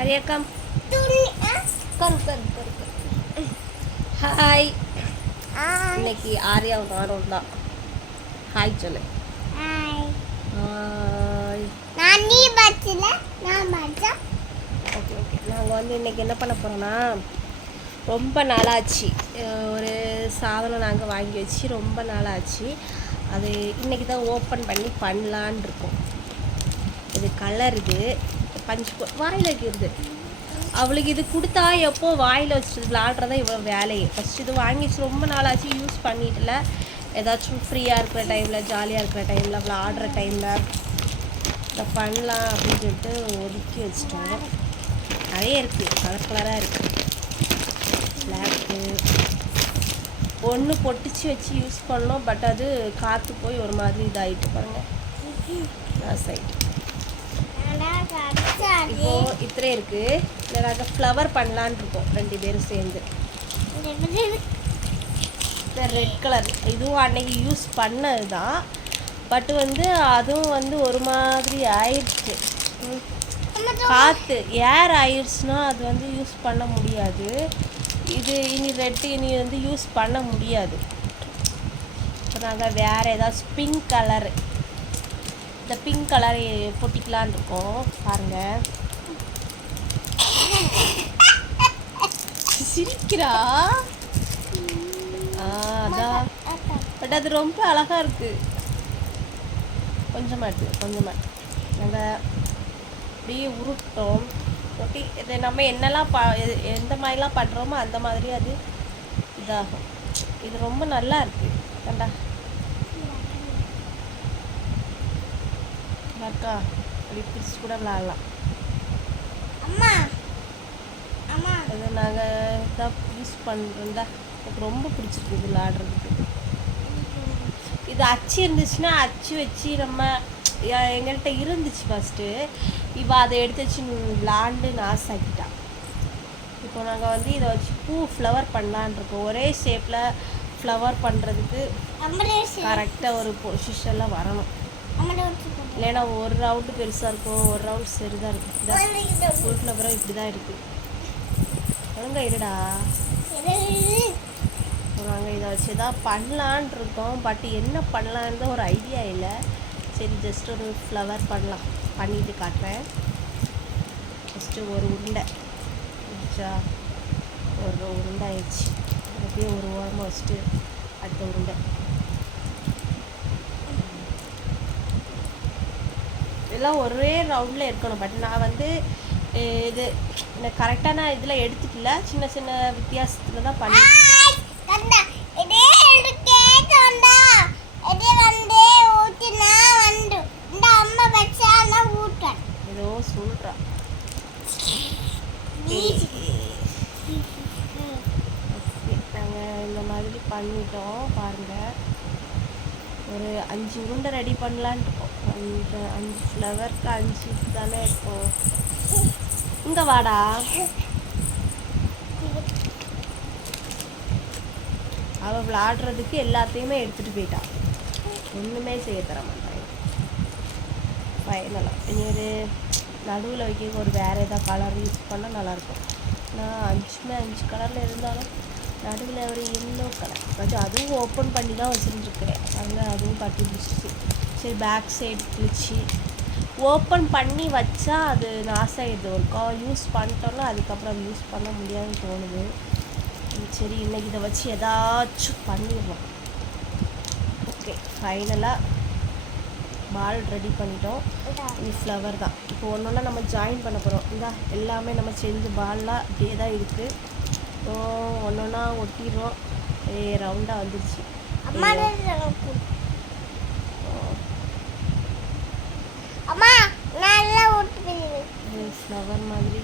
Arya, come. Come. Hi. இன்னைக்கு ஆரியா வாரம் தான். ஹாய் சொல்லு. ஹாய். ஹாய். நான் நீ பச்சல நான் பச்சா. ஓகே. நாங்கள் வந்து இன்னைக்கு என்ன பண்ண போகிறோன்னா, ரொம்ப நாளாச்சு ஒரு சாதனம் நாங்கள் வாங்கி வச்சு ரொம்ப நாளாச்சு. அது இன்றைக்கி தான் ஓப்பன் பண்ணி பண்ணலான் இருக்கோம். இது கலர், இது பஞ்சு வாயில் வைக்கிறது. அவளுக்கு இது கொடுத்தா எப்போ வாயில் வச்சுட்டு விளாட்றதா இவ்வளோ வேலையே. ஃபஸ்ட்டு இது வாங்கிச்சு ரொம்ப நாளாச்சு, யூஸ் பண்ணிட்டுல. ஏதாச்சும் ஃப்ரீயாக இருக்கிற டைமில், ஜாலியாக இருக்கிற டைமில், விளாடுற டைமில் இதை பண்ணலாம் அப்படின்னு சொல்லிட்டு ஒதுக்கி வச்சிட்டோம். நிறைய இருக்குது, கலராக இருக்குது. பிளாக்கு ஒன்று பொட்டிச்சு வச்சு யூஸ் பண்ணோம். பட் அது காற்று போய் ஒரு மாதிரி இதாகிட்டு பாருங்கள் சைடு. இப்போ இத்தனை இருக்கு. இதில் ஃப்ளவர் பண்ணலான் இருக்கோம் ரெண்டு பேரும் சேர்ந்து. இந்த ரெட் கலர் இதுவும் அன்னைக்கு யூஸ் பண்ணது தான். பட் வந்து அதுவும் வந்து ஒரு மாதிரி ஆயிடுச்சு. காற்று ஏர் ஆயிடுச்சுன்னா அது வந்து யூஸ் பண்ண முடியாது. இது இனி ரெட்டு இனி வந்து யூஸ் பண்ண முடியாது. இப்போ நாங்கள் வேறு ஏதாச்சும் பிங்க் கலரு, இந்த பிங்க் கலர் பொட்டிக்கலான் இருக்கோம். பாருங்க, சிரிக்கிறா. அதான். பட் அது ரொம்ப அழகா இருக்கு. கொஞ்சமாட்டு நாங்கள் அப்படியே உருட்டோம். ஒட்டி இதை நம்ம என்னெல்லாம் எந்த மாதிரிலாம் பண்ணுறோமோ அந்த மாதிரி அது இதாகும். இது ரொம்ப நல்லா இருக்கு கண்டா. அக்கா அப்படி பிரிச்சு கூட விளாடலாம். இது நாங்கள் இதாக யூஸ் பண்ணுறோம்ல, எனக்கு ரொம்ப பிடிச்சிருக்கு இது விளாடுறதுக்கு. இது அச்சு இருந்துச்சுன்னா அச்சு வச்சு நம்ம எங்கள்கிட்ட இருந்துச்சு ஃபஸ்ட்டு. இப்போ அதை எடுத்து வச்சு விளாண்டு நாசாக்கிட்டான். இப்போ நாங்கள் வந்து இதை வச்சு ஃப்ளவர் பண்ணலான் இருக்கோம். ஒரே ஷேப்பில் ஃப்ளவர் பண்ணுறதுக்கு கரெக்டாக ஒரு பொசிஷனில் வரணும். இல்லைன்னா ஒரு ரவுண்டு பெருசாக இருக்கும், ஒரு ரவுண்டு சிறுதாக இருக்கும். ஃபுல் ஃப்ளவரும் இப்படி தான் இருக்குது. ஒழுங்கா இருடா. நாங்கள் இதை வச்சு தான் பண்ணலான் இருக்கோம். பட் என்ன பண்ணலான்னு தான் ஒரு ஐடியா இல்லை. சரி, ஜஸ்ட் ஒரு ஃப்ளவர் பண்ணலாம். பண்ணிட்டு காட்டுறேன். ஃபஸ்ட்டு ஒரு உருண்டை முடிச்சா, ஒரு உருண்டை ஆயிடுச்சு. அப்படியே ஒரு ஓரமாக வச்சுட்டு அடுத்த உருண்டை. எல்லாம் ஒரே ரவுண்டில் இருக்கணும். பட் நான் வந்து இது எனக்கு கரெக்டாக நான் இதில் எடுத்துக்கல. சின்ன சின்ன வித்தியாசத்தில் தான் பண்ணி. ஏதோ சொல்கிறா. நாங்கள் இந்த மாதிரி பண்ணிட்டோம் பாருங்கள். ஒரு 5 உருண்டை ரெடி பண்ணலான் இருக்கோம். 5 ஃப்ளவருக்கு 5 தானே இருக்கும். இங்கே வாடா. அவள் விளாடுறதுக்கு எல்லாத்தையுமே எடுத்துகிட்டு போயிட்டான். ஒன்றுமே செய்ய தர மாட்டாங்க. ஃபைனலாக இனி ஒரு நடுவில் வைக்க ஒரு வேறு ஏதாவது கலர் யூஸ் பண்ணால் நல்லாயிருக்கும். நான் 5 கலரில் இருந்தாலும் நடுவில் ஒரு எல்லோ கலர் பட் அதுவும் ஓப்பன் பண்ணி தான் வச்சுருந்துருக்குறேன். அதனால் அதுவும் கட்டி பிடிச்சிச்சு. சரி, பேக் சைடு கிழிச்சு ஓப்பன் பண்ணி வச்சா அது நாசாயிடுது. ஒருக்கா யூஸ் பண்ணிட்டோன்னா அதுக்கப்புறம் யூஸ் பண்ண முடியாதுன்னு தோணுது. சரி, இன்றைக்கி இதை வச்சு ஏதாச்சும் பண்ணிடுவோம். ஓகே, ஃபைனலாக பால் ரெடி பண்ணிட்டோம். இது ஃப்ளவர் தான். இப்போ ஒன்று ஒன்றா நம்ம ஜாயின் பண்ண போகிறோம். இந்த எல்லாமே நம்ம செஞ்சு பால்லாம் அப்படியே தான் இருக்குது. ஸோ ஒன்று ஒன்றா ஒட்டிடுறோம். ரவுண்டாக வந்துடுச்சு. ஃப்ளவர் மாதிரி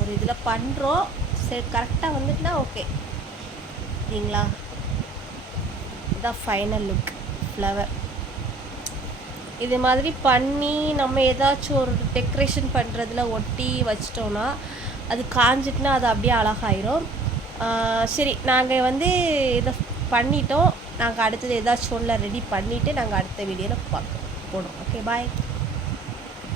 ஒரு இதில் பண்ணுறோம். சரி, கரெக்டாக வந்துட்டுனா ஓகே சரிங்களா. இதுதான் ஃபைனல் லுக் ஃப்ளவர். இது மாதிரி பண்ணி நம்ம ஏதாச்சும் ஒரு டெக்கரேஷன் பண்ணுறதுல ஒட்டி வச்சிட்டோன்னா அது காஞ்சிட்டுனா அது அப்படியே அழகாயிரும். சரி, நாங்கள் வந்து இதை பண்ணிட்டோம். நாங்கள் அடுத்தது ஏதாச்சும் ஒன்றில் ரெடி பண்ணிவிட்டு நாங்கள் அடுத்த வீடியோவில் போடுறோம். ஓகே, பாய்.